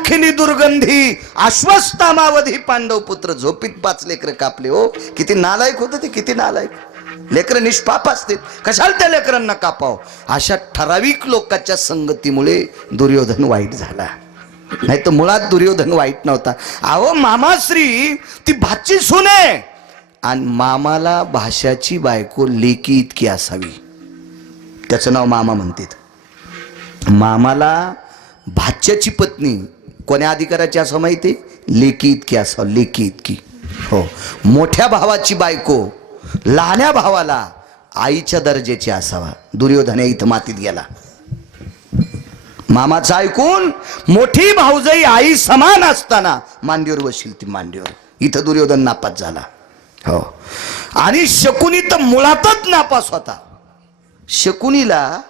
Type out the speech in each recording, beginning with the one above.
दाखिली दुर्गंधी अश्वत्थामावधी पांडव पुत्र झोपीत 5 लेकर कापले. हो किती नालायक होतं ते, किती नालायक. लेकर निष्पाप असते, कशाला त्या लेकरांना कापाव. अशा ठराविक लोकांच्या संगतीमुळे दुर्योधन वाईट झाला. नाही तर मुळात दुर्योधन वाईट नव्हता. अहो मामाश्री ती भाची सून आहे आणि मामाला भाषाची बायको लेकी इतकी असावी, त्याचं नाव मामा म्हणतात. मामाला भाच्याची पत्नी कोण्या अधिकाराची असं माहिती, लेकी इतकी असावं, लेकी इतकी. हो, मोठ्या भावाची बायको लहान्या भावाला आईच्या दर्जाची असावा. दुर्योधन इथं मातीत गेला. मामाचं ऐकून मोठी भाऊजाई आई समान असताना मांडीवर बसली ती मांडीवर. इथं दुर्योधन नापास झाला. हो, आणि शकुनी तर मुळातच नापास होता. शकुनीला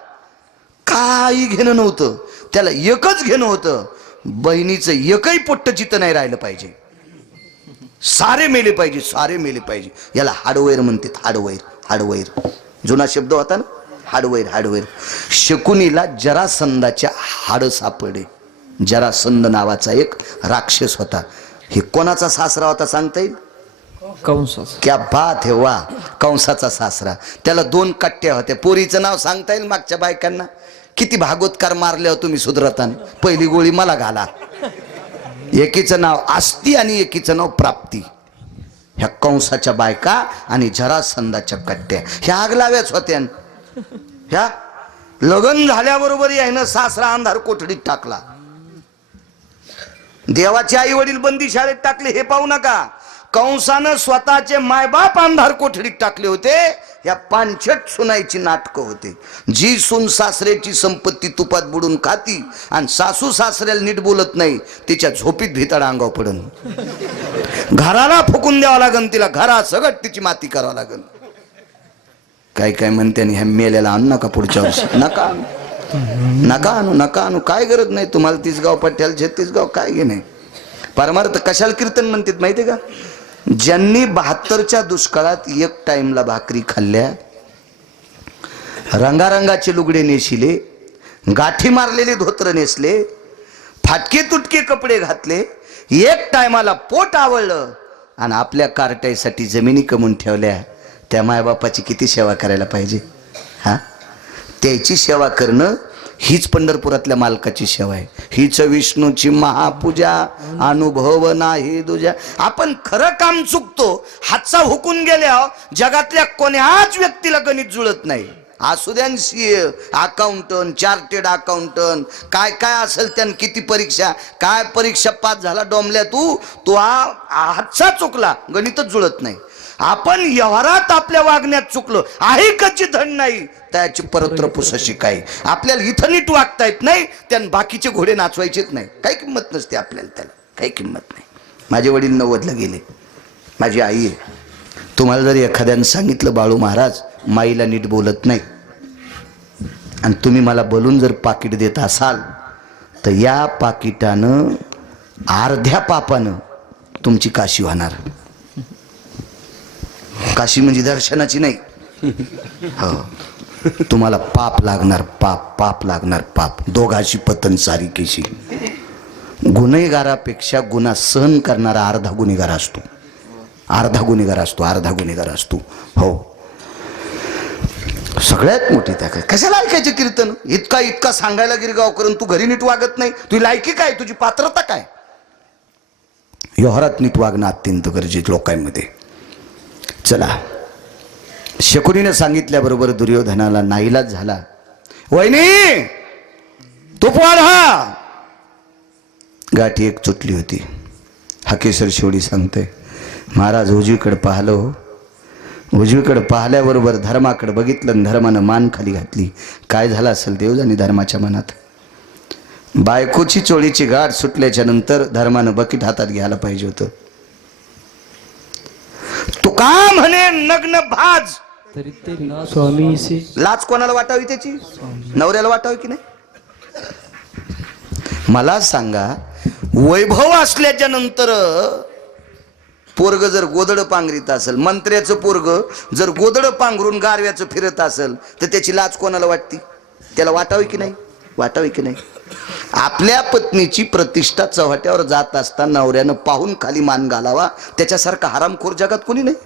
काही घेणं नव्हतं, त्याला एकच घेणं होतं, बहिणीचं एकही पोट्ट चित्त नाही राहिलं पाहिजे. सारे मेले पाहिजे, सारे मेले पाहिजे. याला हाडवैर म्हणतात, हाडवैर. हाडवैर जुना शब्द होता ना, हाडवैर. हाडवैर. शकुनीला जरासंधाचे हाड सापडे. जरासंध नावाचा एक राक्षस होता. हे कोणाचा सासरा होता सांगता येईल? कंसाचा. क्या बात है, वा. कंसाचा सासरा. त्याला 2 कट्ट्या होत्या. पोरीचं नाव सांगता येईल मागच्या बायकांना? किती भागवतकार मारले हो तुम्ही सुधरतान. पहिली गोळी मला घाला. एकीचं नाव आस्ती आणि एकीचं नाव प्राप्ती. ह्या कंसाच्या बायका आणि जरासंधाच्या कट्ट्या ह्या आगलाव्याच होत्या. ह्या लग्न झाल्याबरोबर यानं सासरा अंधार कोठडीत टाकला. देवाचे आई वडील बंदी शाळेत टाकले हे पाहू नका. कंसानं स्वतःचे मायबाप अंधार कोठडीत टाकले होते. या पांचट सुनायची नाटकं होते. जी सून सासऱ्याची संपत्ती तुपात बुडून खाती आणि सासू सासऱ्याला नीट बोलत नाही, तिच्या झोपीत भिताड अंगावर पडून. घराला फुकून द्यावं लागन तिला, घरा सगळं तिची माती करावं लागन. काय काय म्हणते ह्या मेल्याला आणू नका पुढच्या वर्षी. नका आणू, नका आणू, नका आणू. काय गरज नाही तुम्हाला. 30 गाव पट्ट्याला 36 गाव काय घे नाही. परमार्थ कशाला कीर्तन म्हणतात माहिती का? ज्यांनी 72च्या दुष्काळात 1 टाइमला भाकरी खाल्ल्या, रंगारंगाचे लुगडे नेशिले, गाठी मारलेले धोत्र नेसले, फाटके तुटके कपडे घातले, 1 टायमाला पोट आवळलं आणि आपल्या कार्ट्यासाठी जमिनी कमवून ठेवल्या, त्या मायबापाची किती सेवा करायला पाहिजे. हा, त्याची सेवा करणं हीच पंढरपुरातल्या मालकाची सेवा आहे. हीच विष्णूची महापूजा, अनुभव नाही दुजा. आपण खरं काम चुकतो. हातचा हुकून गेल्यावर जगातल्या कोण्याच व्यक्तीला गणित जुळत नाही. असू द्या सीए, अकाउंटंट, चार्टेड अकाउंटंट, काय काय असेल त्यानं, किती परीक्षा, काय परीक्षा पास झाला डोंबल्या तू हातचा चुकला, गणितच जुळत नाही. आपण व्यवहारात आपल्या वागण्यात चुकलो, आहे कच्ची धन नाही त्याची परत्र पुसशी काय. आपल्याला इथं नीट वागता येत नाही, त्यानं बाकीचे घोडे नाचवायचेच नाही. काही किंमत नसते आपल्याला, त्याला काही किंमत नाही. माझे वडील 90ला गेले. माझी आई आहे. तुम्हाला जर एखाद्यानं सांगितलं बाळू महाराज माईला नीट बोलत नाही आणि तुम्ही मला बोलून जर पाकिट देत असाल तर या पाकिटानं अर्ध्या पापानं तुमची काशी होणार. काशी म्हणजे दर्शनाची नाही. हो, तुम्हाला पाप लागणार, पाप लागणार, पाप. दोघाची पतन सारी केशी. गुन्हेगारापेक्षा गुन्हा सहन करणारा अर्धा गुन्हेगार असतो. अर्धा गुन्हेगार असतो, अर्धा गुन्हेगार असतो. हो, सगळ्यात मोठी ताकद. कशाला ऐकायचे कीर्तन? इतका सांगायला गिरगाव करून तू घरी नीट वागत नाही. तुझी लायकी काय, तुझी पात्रता काय? व्यवहारात नीट वागणं अत्यंत गरजेचं लोकांमध्ये. चला, शकुनीने सांगितल्याबरोबर दुर्योधनाला नाईलाज झाला. वहिनी तूप वाढा. गाठी एक चुटली होती. हाकेश्वर शेवडी सांगते, महाराज उजवीकडे पाहिलं. उजवीकडे पाहिल्याबरोबर धर्माकडे बघितलं आणि धर्मानं मान खाली घातली. काय झालं असेल देव जाणे धर्माच्या मनात. बायकोची चोळीची गाठ सुटल्याच्या नंतर धर्मानं बकीट हातात घ्यायला पाहिजे होतं. तू का म्हणे नग्न भाज तरी ते ना स्वामीसी. लाच कोणाला वाटावी त्याची? नवऱ्याला वाटावी की नाही? मला सांगा, वैभव असल्याच्या नंतर पोरग जर गोदड पांघरीत असेल, मंत्र्याचं पोरग जर गोदड पांघरून गारव्याचं फिरत असेल तर त्याची लाच कोणाला वाटती? त्याला वाटावी की नाही? वाटावी की नाही? आपल्या पत्नीची प्रतिष्ठा चव्हाट्यावर जात असताना नवऱ्यानं पाहून खाली मान घालावा, त्याच्यासारखा हरामखोर जगात कोणी नाही.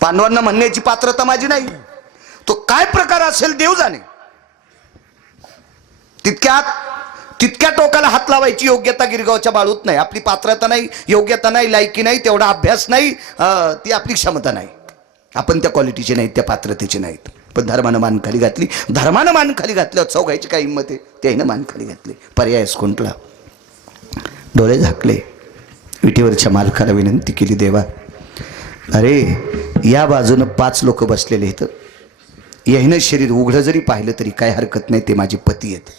पांडवांना म्हणण्याची पात्रता माझी नाही. तो काय प्रकार असेल देव जाणे. तितक्या टोकाला हात लावायची योग्यता गिरगावच्या बाळूत नाही. आपली पात्रता नाही, योग्यता नाही, लायकी नाही, तेवढा अभ्यास नाही, ती आपली क्षमता नाही. आपण त्या क्वालिटीचे नाहीत, त्या पात्रतेचे नाहीत. पण धर्मानं मान खाली घातली. धर्मानं मान खाली घातल्यावर चौघायची काय हिंमत आहे. त्यानं मान खाली घातली. पर्याय खुंटला. डोळे झाकले. विटीवरच्या मालकाला विनंती केली, देवा अरे या बाजूनं 5 लोक बसलेले आहेत. यानं शरीर उघडं जरी पाहिलं तरी काय हरकत नाही, ते माझे पती आहेत.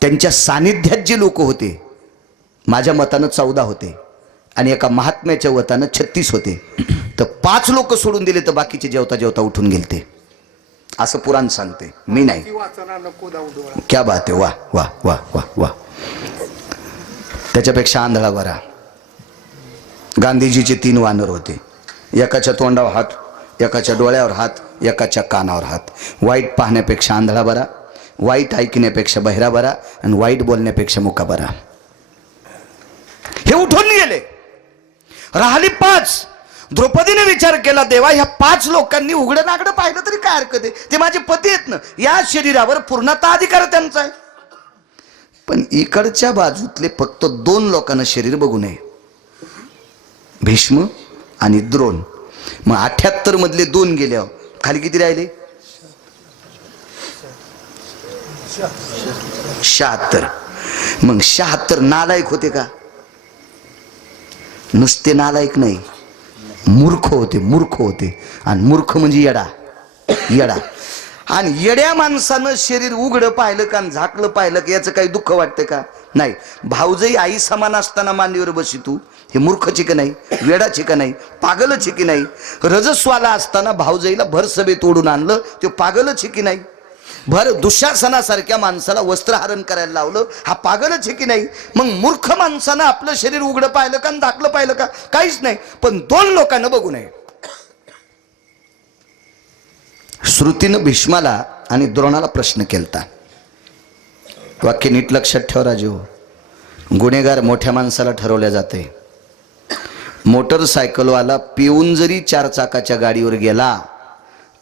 त्यांच्या सानिध्यात जे लोक होते, माझ्या मतानं 14 होते आणि एका महात्म्याच्या वतानं 36 होते. तर 5 लोक सोडून दिले तर बाकीचे जेवता जेवता उठून गेलते, असं पुराण सांगते, मी नाही. क्या बात आहे. वा वा वा वा वा. त्याच्यापेक्षा आंधळा बरा. गांधीजीचे 3 वानर होते. एकाच्या तोंडावर हात, एकाच्या डोळ्यावर हात, एकाच्या कानावर हात. वाईट पाहण्यापेक्षा आंधळा बरा, वाईट ऐकण्यापेक्षा बहिरा बरा आणि वाईट बोलण्यापेक्षा मुका बरा. हे उठून गेले. राहिली 5. द्रौपदीने विचार केला, देवा ह्या 5 लोकांनी उघडं नागडं पाहिलं तरी काय हरकत आहे, ते माझे पती आहेत ना, या शरीरावर पूर्णतः अधिकार त्यांचा आहे. पण इकडच्या बाजूतले फक्त 2 लोकांना शरीर बघू नये, भीष्म आणि द्रोण. मग 78 मधले 2 गेल्यावर खाली किती राहिले? 76. मग 76 नालायक होते का? नुसते नालायक नाही, मूर्ख होते. मूर्ख होते. आणि मूर्ख म्हणजे येडा. येडा. आणि येड्या माणसानं शरीर उघडं पाहिलं का झाकलं पाहिलं की याचं काही दुःख वाटतं का? नाही. भाऊजई आई समान असताना मांडीवर बसी तू, हे मूर्खची का नाही, वेडाची का नाही, पागलची की नाही? रजस्वाला असताना भाऊजईला भर सभेत ओढून आणलं, तो पागलची की नाही? भर दुःशासनासारख्या माणसाला वस्त्रहरण करायला लावलं, हा पागलच आहे की नाही? मग मूर्ख माणसानं आपलं शरीर उघडं पाहिलं का दाखलं पाहिलं का? काहीच नाही. पण 2 लोकांना बघू नये. श्रुतीनं भीष्माला आणि द्रोणाला प्रश्न केलता. वाक्य नीट लक्षात ठेवा राजू. गुन्हेगार मोठ्या माणसाला ठरवल्या जाते. मोटरसायकलवाला पिऊन जरी 4 चाकाच्या गाडीवर गेला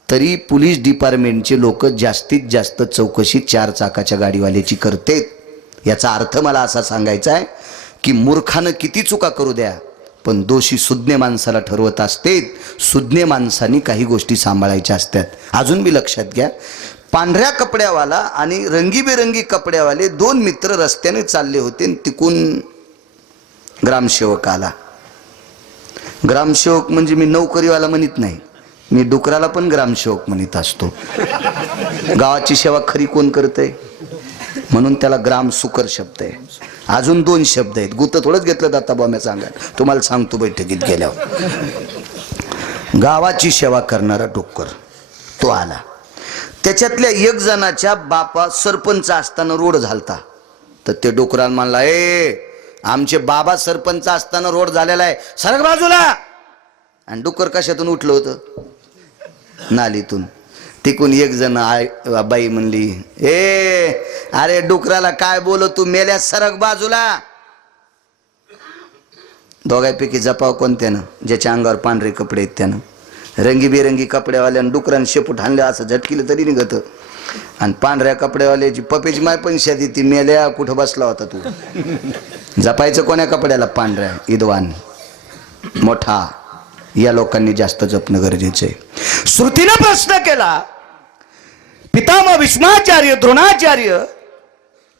तरी पोलीस डिपार्टमेंटचे लोक जास्तीत जास्त चौकशी 4 चाकाच्या गाडीवाल्याची करते. याचा अर्थ मला असा सांगायचा आहे की मूर्खानं किती चुका करू द्या, पण दोषी सुज्ञ माणसाला ठरवत असते. सुज्ञ माणसांनी काही गोष्टी सांभाळायच्या असतात. अजून बी लक्षात घ्या, पांढऱ्या कपड्यावाला आणि रंगीबेरंगी कपड्यावाले 2 मित्र रस्त्याने चालले होते. तिकून ग्रामसेवक आला. ग्रामसेवक म्हणजे मी नोकरीवाला म्हणत नाही, मी डुकराला पण ग्रामसेवक म्हणत असतो. गावाची सेवा खरी कोण करते म्हणून त्याला ग्राम सुकर शब्द आहे. अजून 2 शब्द आहेत. गुत थोडंच घेतलं दाता बॉम्या सांगा, तुम्हाला सांगतो बैठकीत गेल्यावर. गावाची सेवा करणारा डुक्कर तो आला. त्याच्यातल्या 1 जणाच्या बापा सरपंच असताना रोड झालता. तर ते डुकराला म्हणला, आमचे बाबा सरपंच असताना रोड झालेला आहे, सरक बाजूला. आणि डुक्कर कशातून उठलं होतं? नालीतून. तिकून 1 जण बाई म्हणली, अरे डुकराला काय बोलत तू, मेल्या, सरक बाजूला. दोघांपैकी जपाव कोणत्यानं? ज्याच्या अंगावर पांढरे कपडे आहेत त्यानं. रंगीबेरंगी कपड्यावाल्यानं डुकरानं शेपूट हाणलं असं झटकिलं तरी निघत. आणि पांढऱ्या कपड्यावाल्याची पपेची माय पण शेती, ती मेल्या कुठं बसला होता तू? जपायचं कोण्या कपड्याला? पांढऱ्या. इदवान मोठा, या लोकांनी जास्त जपणं गरजेचं आहे. श्रुतीनं प्रश्न केला, पितामह भीष्माचार्य, द्रोणाचार्य,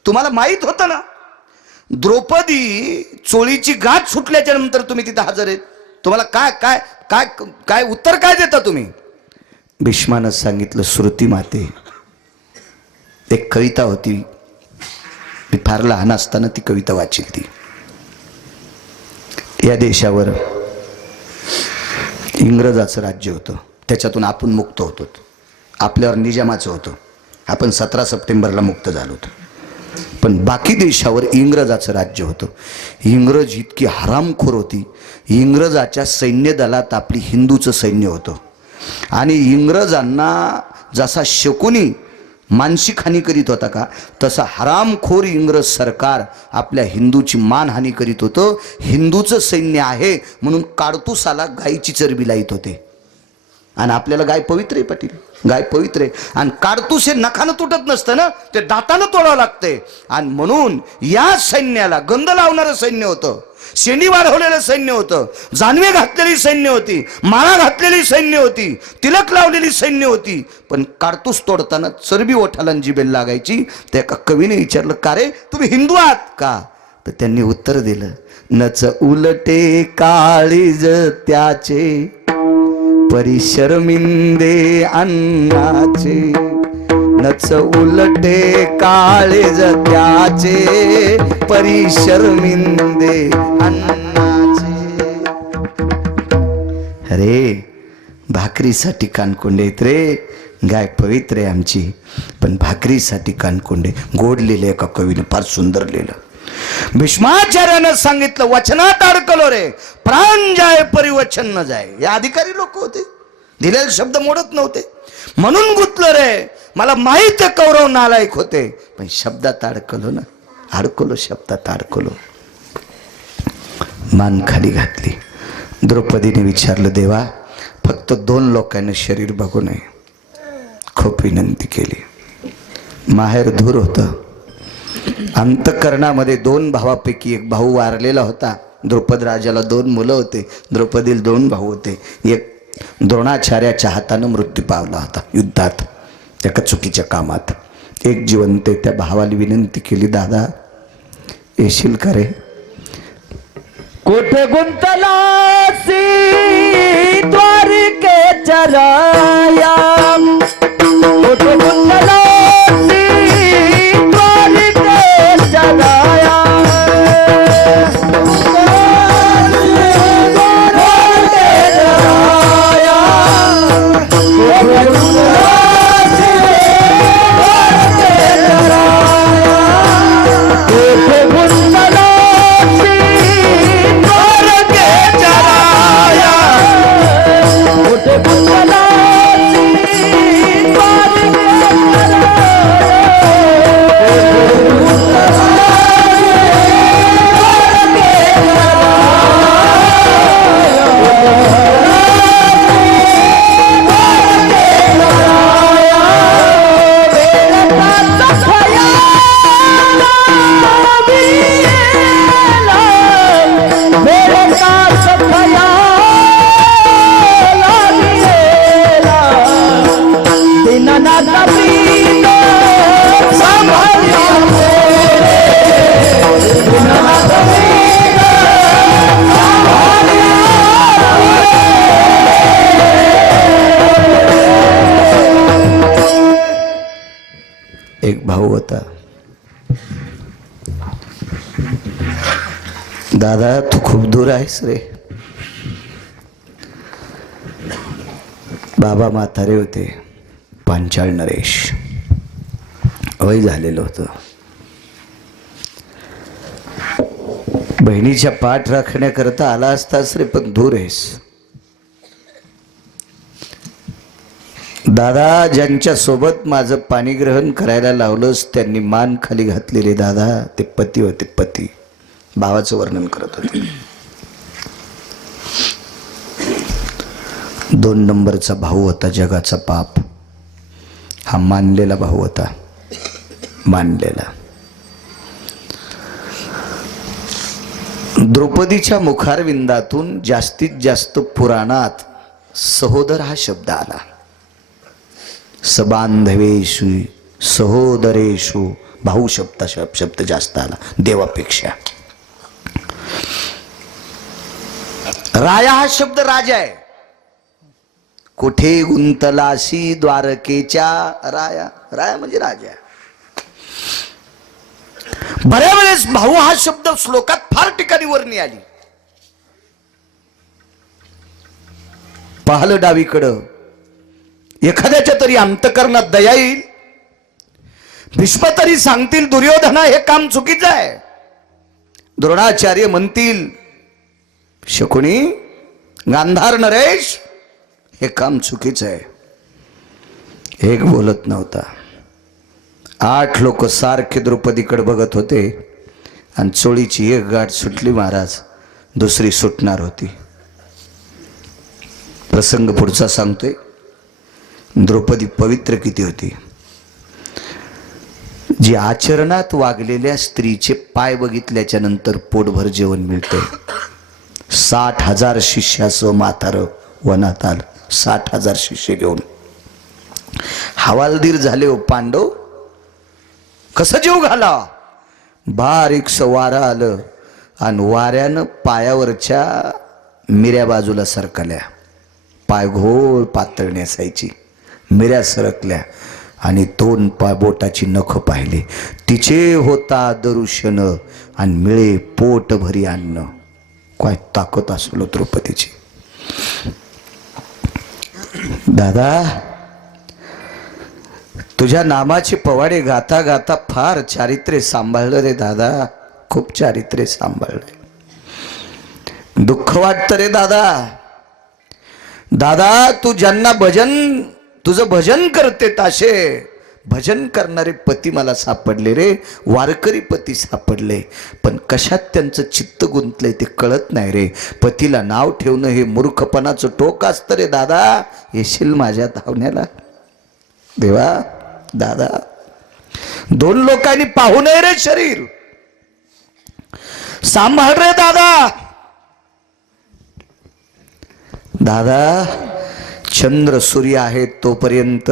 तुम्हाला माहित होतं ना द्रौपदी चोळीची गाठ सुटल्याच्या नंतर तुम्ही तिथं हजर आहेत, तुम्हाला काय काय काय काय उत्तर काय देता तुम्ही? भीष्मानं सांगितलं, श्रुती माते, एक कविता होती, मी फार लहान असताना ती कविता वाचली ती. या देशावर इंग्रजाचं राज्य होतं, त्याच्यातून आपण मुक्त होतो. आपल्यावर निजामाचं होतं, आपण 17 सप्टेंबरला मुक्त झालो होतो. पण बाकी देशावर इंग्रजाचं राज्य होतं. इंग्रज इतकी हरामखोर होती. इंग्रजाच्या सैन्य दलात आपली हिंदूचं सैन्य होतं. आणि इंग्रजांना जसा शकुनी मानसिक हानी करीत होता का, तसं हरामखोर इंग्रज सरकार आपल्या हिंदूची मानहानी करीत होतं. हिंदूचं सैन्य आहे म्हणून काडतुसाला गायीची चरबी लाईत होते. आणि आपल्याला गाय पवित्र आहे पाटील, गाय पवित्र आहे. आणि काडतूस हे नखानं तुटत नसतं ना, ते दातानं तोडावं लागतंय. आणि म्हणून या सैन्याला गंध लावणारं सैन्य होतं, शेंडी वाढवलेलं सैन्य होतं, जानवे घातलेली सैन्य होती, माळा घातलेली सैन्य होती, तिलक लावलेली सैन्य होती. पण काडतूस तोडताना चरबी ओठाला जिबेल लागायची. त्या एका कवीने विचारलं, का रे तुम्ही हिंदू आहात का? तर त्यांनी उत्तर दिलं, नच उलटे काळीज त्याचे परी शर्मिंदे अन्नाचे. नच उलटे काळीज त्याचे परी शर्मिंदे अन्नाचे. अरे भाकरीसाठी कानकोंडे आहेत रे, गाय पवित्र आहे आमची, पण भाकरीसाठी कानकोंडे. गोड लिहिले एका कवीने, फार सुंदर लिहिलं. भीष्माचार्यानं सांगितलं, वचनात अडकलो रे, प्राण जाय परिवचन न जाय. या अधिकारी लोक होते, दिलेले शब्द मोडत नव्हते. म्हणून गुंतलो रे, मला माहित आहे कौरव नालायक होते, पण शब्दात अडकलो ना, अडकलो, शब्दात अडकलो. मान खाली घातली. द्रौपदीने विचारलं, देवा फक्त 2 लोकांना शरीर बघू नये. खूप विनंती केली. माहेर दूर होतं. अंतकरणामध्ये 2 भावापैकी एक भाऊ वारलेला होता. द्रौपद राजाला 2 मुलं होते, द्रौपदीला 2 भाऊ होते. एक द्रोणाचार्याच्या हातानं मृत्यू पावला होता युद्धात, एका चुकीच्या कामात. एक जिवंत. त्या भावाला विनंती केली, दादा येशील का रे? कोठे गुंतलासी द्वारकेच्या राया, कोठे गुंतलासी द्वारकेच्या राया. एक भाऊ होता. दादा तू खूप दूर आहेस रे. बाबा म्हातारे होते, पांचाळ नरेश, वय झालेलं होतं. बहिणीच्या पाठ राखण्याकरता आला असतास रे, पण दूर आहेस. दादा ज्यांच्या सोबत माझं पाणी ग्रहण करायला लावलंस त्यांनी मान खाली घातलेले दादा ते पती होते. पती भावाचं वर्णन करत होते. 2 नंबरचा भाऊ होता, जगाचा पाप. हा मानलेला भाऊ होता, मानलेला. द्रौपदीच्या मुखारविंदातून जास्तीत जास्त पुराणात सहोदर हा शब्द आला. सबांधवेषु सहोदरेषु भाऊ शब्द जास्त आला देवापेक्षा. राया हा शब्द राजा आहे. कुठे गुंतलासी द्वारकेच्या राया, राया म्हणजे राजा. बऱ्या वेळेस भाऊ हा शब्द श्लोकात फार ठिकाणी वर्णी आली. पाहलं डावीकडं, एखाद्याच्या तरी अंतकरणात दया येईल. भीष्म तरी सांगतील दुर्योधना हे काम चुकीचं आहे. द्रोणाचार्य म्हणतील शकुनी गांधार नरेश हे काम चुकीचं आहे. एक बोलत नव्हता. 8 लोक सारखे द्रौपदीकडे बघत होते आणि चोळीची एक गाठ सुटली महाराज, दुसरी सुटणार होती. प्रसंग पुढचा सांगतोय. द्रौपदी पवित्र किती होती. जी आचरणात वागलेल्या स्त्रीचे पाय बघितल्याच्या नंतर पोटभर जेवण मिळते. 60,000 शिष्यासह म्हातारं वनात आलं. 60,000 शिष्य घेऊन हवालदिर झाले हो पांडव. कसं जीव घाला. बारीकस वारं आलं आणि वाऱ्यानं पायावरच्या मिऱ्या बाजूला सरकल्या. पाय घोळ पातळ नेसायची, मिऱ्या सरकल्या आणि 2 बोटाची नख पाहिले. तिचे होता दरुशन आणि मिळे पोट भरी अन्न. काय ताकद असलो द्रौपदीची. दादा, तुझ्या नामाचे पवाडे गाता गाता फार चारित्र्य सांभाळलं रे दादा, खूप चारित्र्य सांभाळलंय. दुःख वाटतं रे दादा. दादा, तू ज्यांना तुझं भजन करते ताशे भजन करणारे पती मला सापडले रे, वारकरी पती सापडले. पण कशात त्यांचं चित्त गुंतलंय ते कळत नाही रे. पतीला नाव ठेवणं हे मूर्खपणाचं टोक असतं रे दादा. येशील माझ्या धावण्याला देवा. दादा, 2 लोकांनी पाहू नये रे शरीर, सांभाळ रे दादा. दादा, चंद्र सूर्य आहे तोपर्यंत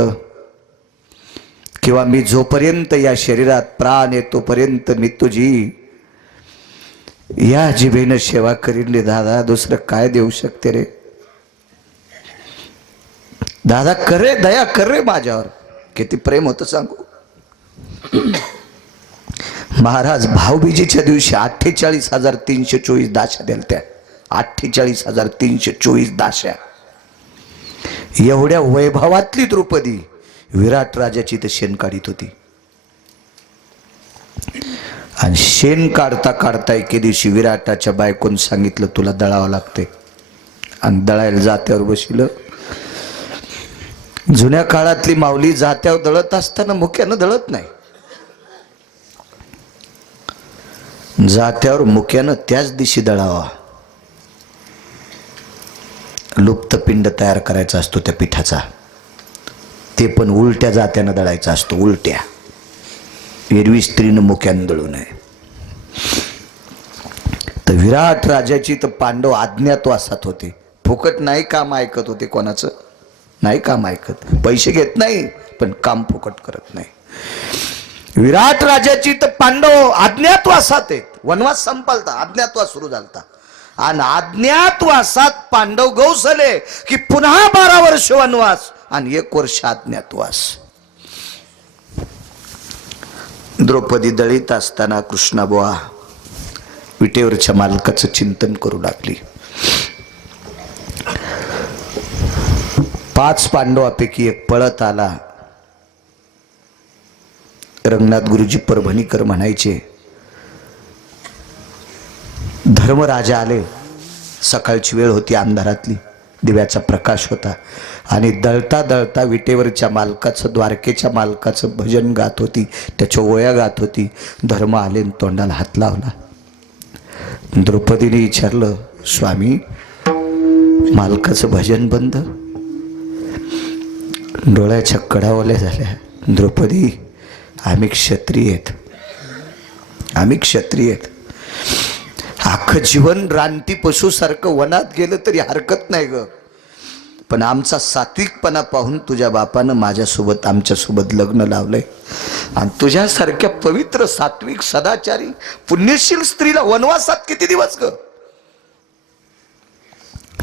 किंवा मी जोपर्यंत या शरीरात प्राण आहे तोपर्यंत मी तुझी या जिभेनं सेवा करीन रे दादा. दुसरं काय देऊ शकते रे दादा. कर रे, दया कर रे माझ्यावर. किती प्रेम होतं सांगू महाराज. भाऊबीजेच्या दिवशी 48,324 दाशा द्याल त्या. 48,324 दाशा. एवढ्या वैभवातली द्रौपदी विराट राजाची तर शेण काढीत होती. आणि शेण काढता काढता एके दिवशी विराटाच्या बायकोन सांगितलं तुला दळावं लागते. आणि दळायला जात्यावर बसलं. जुन्या काळातली माऊली जात्यावर दळत असताना मुक्यानं दळत नाही. जात्यावर मुक्यानं त्याच दिवशी दळावा. लुप्त पिंड तयार करायचा असतो त्या पिठाचा. ते पण उलट्या जात्यानं दळायचा असतो. उलट्या. एरवी स्त्रीनं मुक्यानं दळू नये. तर विराट राजाची तर पांडव अज्ञातवासात होते. फुकट नाही काम ऐकत होते. कोणाचं नाही काम ऐकत. पैसे घेत नाही पण काम फुकट करत नाही. विराट राजाची तर पांडव अज्ञातवासात आहेत. वनवास संपलता, अज्ञातवास सुरू झालता. आणि अज्ञातवासात पांडव गवसले की पुन्हा 12 वर्ष वनवास आणि 1 वर्ष अज्ञातवास. द्रौपदी दळीत असताना कृष्णाबुवा विटेवरच्या मालकाचं चिंतन करू लागली. 5 पांडवापैकी एक पळत आला. रंगनाथ गुरुजी परभणीकर म्हणायचे, धर्मराजा आले. सकाळची वेळ होती, अंधारातली, दिव्याचा प्रकाश होता. आणि दळता दळता विटेवरच्या मालकाचं, द्वारकेच्या मालकाचं भजन गात होती. त्याच्या ओया गात होती. धर्म आले आणि तोंडाला हात लावला. द्रौपदीने विचारलं, स्वामी मालकाचं भजन बंद? डोळ्याच्या कडावल्या झाल्या. द्रौपदी, आम्ही क्षत्रिय आहेत, आम्ही क्षत्रिय आहेत. अख्खं जीवन रानटी पशुसारखं वनात गेलं तरी हरकत नाही ग. पण आमचा सात्विकपणा पाहून तुझ्या बापानं माझ्यासोबत, आमच्यासोबत लग्न लावलंय. आणि तुझ्यासारख्या पवित्र सात्विक सदाचारी पुण्यशील स्त्रीला वनवासात किती दिवस ग?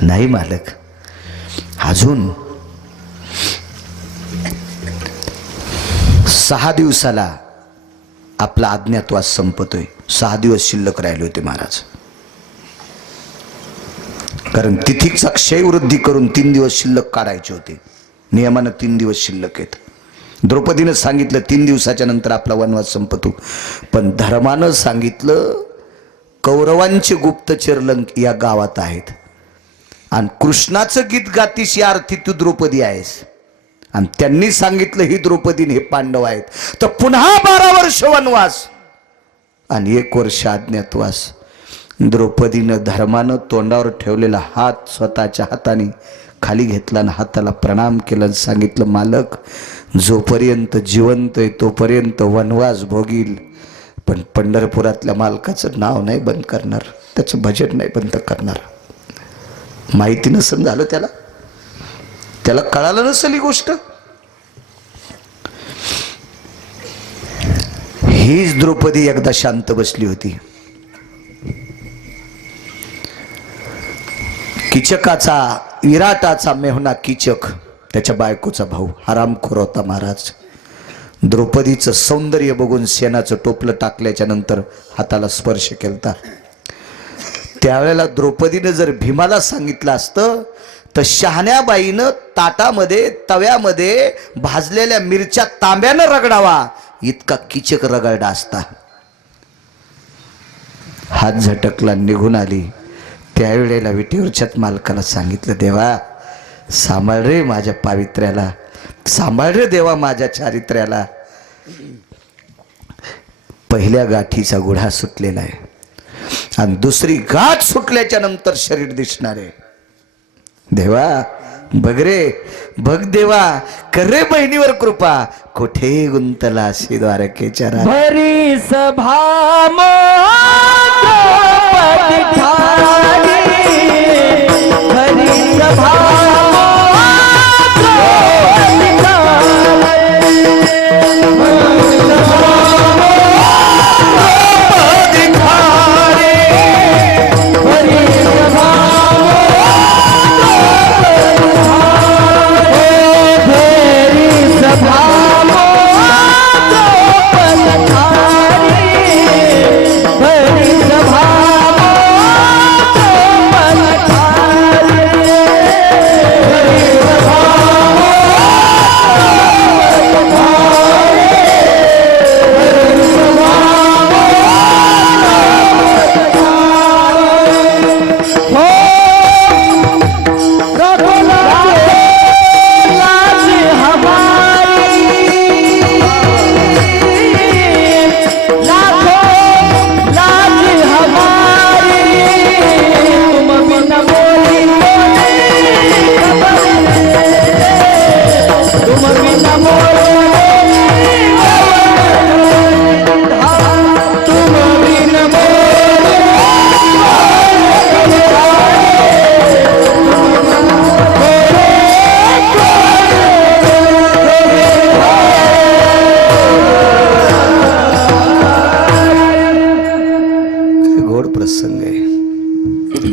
नाही मालक, अजून 6 दिवसाला आपला अज्ञातवास संपतोय. 6 दिवस शिल्लक राहिले होते महाराज. कारण तिथीचा क्षयवृद्धी करून 3 दिवस शिल्लक काढायचे होते. नियमानं 3 दिवस शिल्लक आहेत. द्रौपदीनं सांगितलं 3 दिवसाच्या नंतर आपला वनवास संपतो. पण धर्मानं सांगितलं कौरवांचे गुप्तचर लंक या गावात आहेत. आणि कृष्णाचं गीत गातीस या अर्थी तू द्रौपदी आहेस. आणि त्यांनी सांगितलं ही द्रौपदी हे पांडव आहेत, तर पुन्हा 12 वर्ष वनवास आणि 1 वर्ष अज्ञातवास. द्रौपदीनं धर्मानं तोंडावर ठेवलेला हात स्वतःच्या हाताने खाली घेतला आणि हाताला प्रणाम केला आणि सांगितलं, मालक जोपर्यंत जिवंत आहे तोपर्यंत वनवास भोगील, पण पंढरपुरातल्या मालकाचं नाव नाही बंद करणार, त्याचं भजन नाही बंद करणार. माहिती नसेल झालं त्याला कळालं नसेल ही गोष्ट. हीच द्रौपदी एकदा शांत बसली होती. किचकाचा विराटाचा मेहुणा किचक, त्याच्या बायकोचा भाऊ हरामखोर होता महाराज. द्रौपदीचं सौंदर्य बघून शेणाचं टोपलं टाकल्याच्या नंतर हाताला स्पर्श केलता. त्यावेळेला द्रौपदीनं जर भीमाला सांगितलं असतं तर शहाण्याबाईनं ताटामध्ये तव्यामध्ये भाजलेल्या मिरच्या तांब्यानं रगडावा इतका किचक रगडला असता. हात झटकला, निघून आली. त्यावेळेला विटेवरच्याच मालकाला सांगितलं, देवा सांभाळ रे माझ्या पावित्र्याला, सांभाळ रे देवा माझ्या चारित्र्याला. पहिल्या गाठीचा गुढा सुटलेला आहे आणि दुसरी गाठ सुटल्याच्या नंतर शरीर दिसणार आहे. देवा बघ रे बघ देवा, कर रे बहिणीवर कृपा, कुठे गुंतला अशी द्वारकेच्या राणी. भरी सभा द्रौपदी ठाणी, भरी सभा द्रौपदी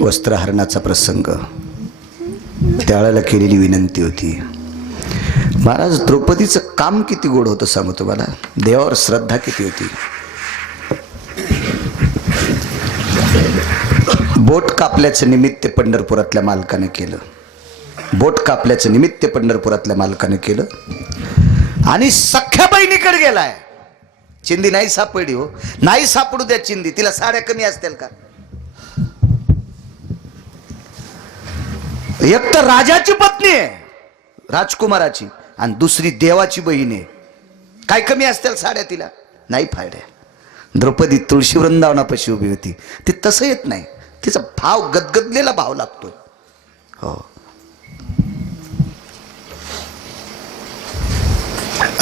वस्त्रहरणाचा प्रसंग. त्यावेळेला केलेली विनंती होती. महाराज द्रौपदीचं काम किती गोड होतं सांगू तुम्हाला, देवावर श्रद्धा किती होती. बोट कापल्याचं निमित्त पंढरपुरातल्या मालकाने केलं, बोट कापल्याचं निमित्त पंढरपुरातल्या मालकाने केलं आणि सख्या बहिणीकडे गेलाय. चिंदी नाही सापडली हो, नाही सापडू द्या चिंदी, तिला साड्या कमी असतील का. एक तर राजाची पत्नी आहे राजकुमाराची आणि दुसरी देवाची बहीण आहे, काय कमी असतील साड्या तिला, नाही फायद्या. द्रौपदी तुळशी वृंदावनापाशी उभी होती. ती तसं येत नाही, तिचा भाव गदगदलेला भाव लागतो. हो,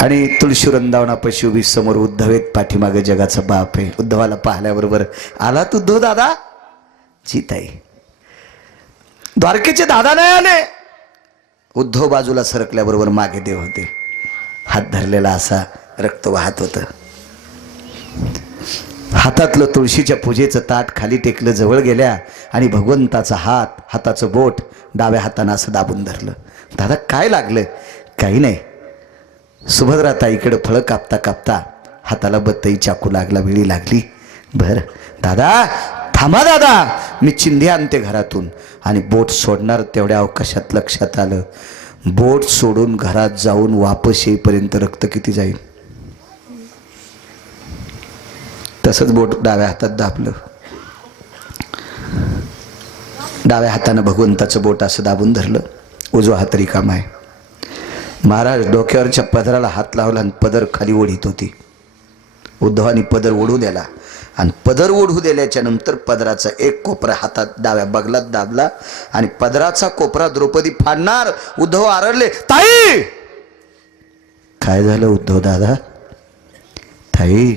आणि तुळशी वृंदावनापाशी उभी, समोर उद्धव आहेत, पाठीमागे जगाचा बाप आहे. उद्धवाला पाहिल्याबरोबर आला तू उद्धव दादा. चिताई द्वारकेचे दादा नाही आले. उद्धव बाजूला सरकल्याबरोबर मागे देव होते, हात धरलेला असा रक्त वाहत होतं. हातातलं तुळशीच्या पूजेचं ताट खाली टेकलं, जवळ गेल्या आणि भगवंताचा हात, हाताचं बोट डाव्या हातानं असं दाबून धरलं. दादा काय लागलं. काही नाही. सुभद्रा ताईकडे फळं कापता कापता हाताला बत्तई चाकू लागला, विळी लागली. बर दादा थांबा दादा, मी चिंधी आणते घरातून. आणि बोट सोडणार तेवढ्या अवकाशात लक्षात आलं, बोट सोडून घरात जाऊन वापस येईपर्यंत रक्त किती जाईल. तसंच बोट डाव्या हातात दाबलं. डाव्या हातानं भगवंताचं बोट असं दाबून धरलं, उजवा हात रिकामा आहे. महाराज डोक्यावरच्या पदराला हात लावला आणि पदर खाली ओढीत होती. उद्धवानी पदर ओढू दिला आणि पदर ओढू दिल्याच्या नंतर पदराचा एक कोपरा हातात डाव्या बगलात दाबला आणि पदराचा कोपरा द्रौपदी फाडणार. उद्धव आरडले, ताई. काय झालं उद्धव दादा? ताई,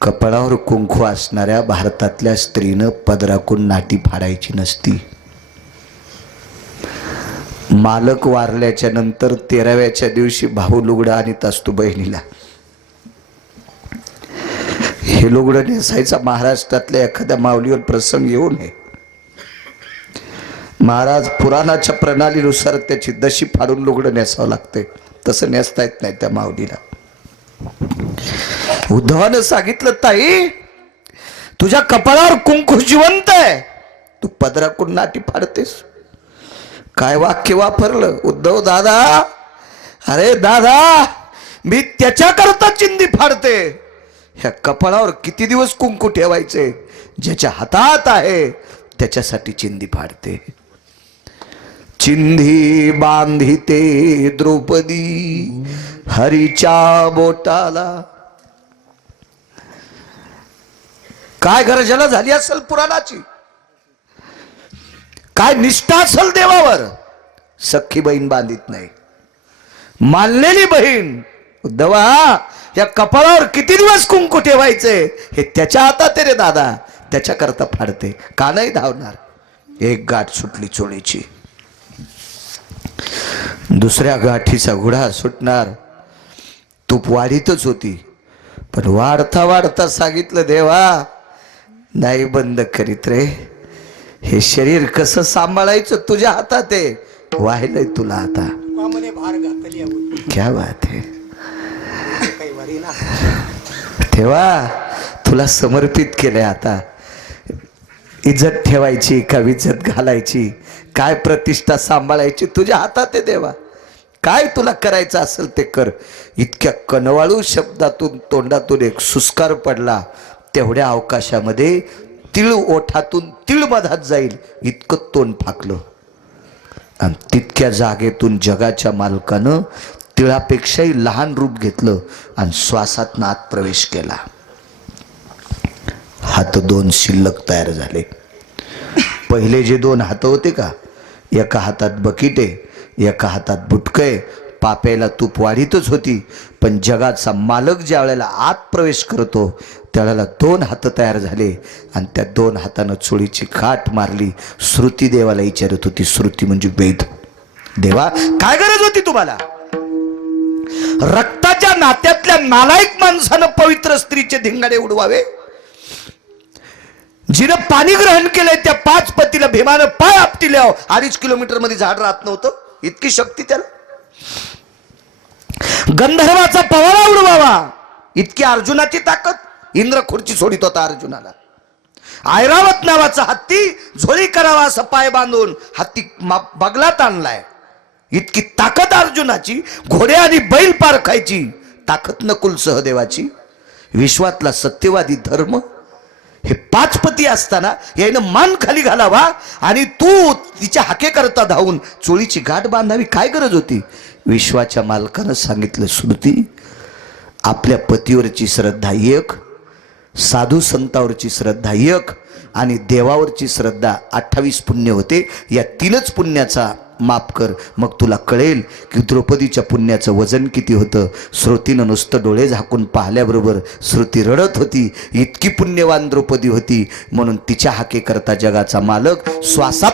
कपाळावर कुंकू असणाऱ्या भारतातल्या स्त्रीनं पदराकून नाटी फाडायची नसती. मालक वारल्याच्या नंतर 13व्याच्या दिवशी भाऊ लुगडं आणीत असतो बहिणीला. हे लुगडं नेसायचा महाराष्ट्रातल्या एखाद्या माऊलीवर प्रसंग येऊ नये. महाराज पुराणाच्या प्रणालीनुसार त्याची दशी फाडून लुगडं नेसावं लागते. तसं नेसता येत नाही त्या माऊलीला. उद्धवानं सांगितलं, ताई तुझ्या कपाळावर कुंकू जिवंत आहे, तू पदराकडून नाटी फाडतेस. काय वाक्य वापरलं उद्धव दादा? अरे दादा, मी त्याच्याकरता चिंदी फाडते. ह्या कपाळावर किती दिवस कुंकू ठेवायचे? ज्याच्या हातात आहे त्याच्यासाठी चिंदी फाडते. चिंधी बांधिते द्रौपदी हरीच्या बोटाला. काय गर्जना झाली असेल पुराणाची, काय निष्ठा असेल देवावर. सख्खी बहीण बांधित नाही, मानलेली बहीण. उद्धवा, या कपाळावर किती दिवस कुंकू ठेवायचे हे त्याच्या हातात रे दादा, त्याच्याकरता फाडते. का नाही धावणार? एक गाठ सुटली चोळीची, दुसऱ्या गाठीचा घोडा सुटणार. तूप वाढीतच होती, पण वाढता वाढता सांगितलं, देवा नाही बंद करीत रे. हे शरीर कसं सांभाळायचं तुझ्या हातात आहे. वाहिलंय तुला आता. क्या बात आहे. तेव्हा तुला समर्पित केलंय. आता इज्जत ठेवायची का इज्जत घालायची, काय प्रतिष्ठा सांभाळायची तुझ्या हातात आहे देवा. काय तुला करायचं असेल ते कर. इतक्या कनवाळू शब्दातून तोंडातून एक सुस्कार पडला. तेवढ्या अवकाशामध्ये तीळ ओठातून तीळ मधात जाईल इतकं तोंड फाकलं. आणि तितक्या जागेतून जगाच्या मालकानं तिळापेक्षाही लहान रूप घेतलं आणि श्वासात आत प्रवेश केला. हात दोन शिल्लक तयार झाले. पहिले जे दोन हात होते का, एका हातात बकिटे, एका हातात बुटकय. पाप्याला तूप वाढीतच होती, पण जगाचा मालक ज्या वेळेला आत प्रवेश करतो त्यावेळेला दोन हात तयार झाले आणि त्या दोन हातानं चोळीची काठ मारली. श्रुती देवाला विचारत होती. श्रुती म्हणजे वेद. देवा, काय गरज होती तुम्हाला? रक्ताच्या नात्यातल्या नालायक माणसानं पवित्र स्त्रीचे धिंगाडे उडवावे? जिनं पाणी ग्रहण केलंय त्या 5 पतीला भीमानं पाय आपटिल्यावर 2.5 किलोमीटर मध्ये झाड राहत नव्हतं. इतकी शक्ती त्याला. गंधर्वाचा पवाडा उडवावा इतकी अर्जुनाची ताकद. इंद्र खुर्ची सोडित होता अर्जुनाला. ऐरावत नावाचा हत्ती झोळी करावा असं पाय बांधून हत्ती बगलात आणलाय. इतकी ताकद अर्जुनाची. घोडे आणि बैल पार खायची ताकद नकुल सहदेवाची. विश्वातला सत्यवादी धर्म. हे 5 पती असताना यानं मान खाली घालावा आणि तू तिच्या हाके करता धावून चोळीची गाठ बांधावी. काय गरज होती? विश्वाच्या मालकानं सांगितलं, श्रुती, आपल्या पतीवरची श्रद्धा एक, साधू संतावरची श्रद्धा एक आणि देवावरची श्रद्धा 28 पुण्य होते. या 3च पुण्याचा माफ कर. मग तुला कळेल की द्रौपदीच्या पुण्याचं वजन किती होतं. श्रुतीनं नुसतं डोळे झाकून पाहिल्याबरोबर श्रुती रडत होती. इतकी पुण्यवान द्रौपदी होती म्हणून तिच्या हाके करता जगाचा मालक श्वासात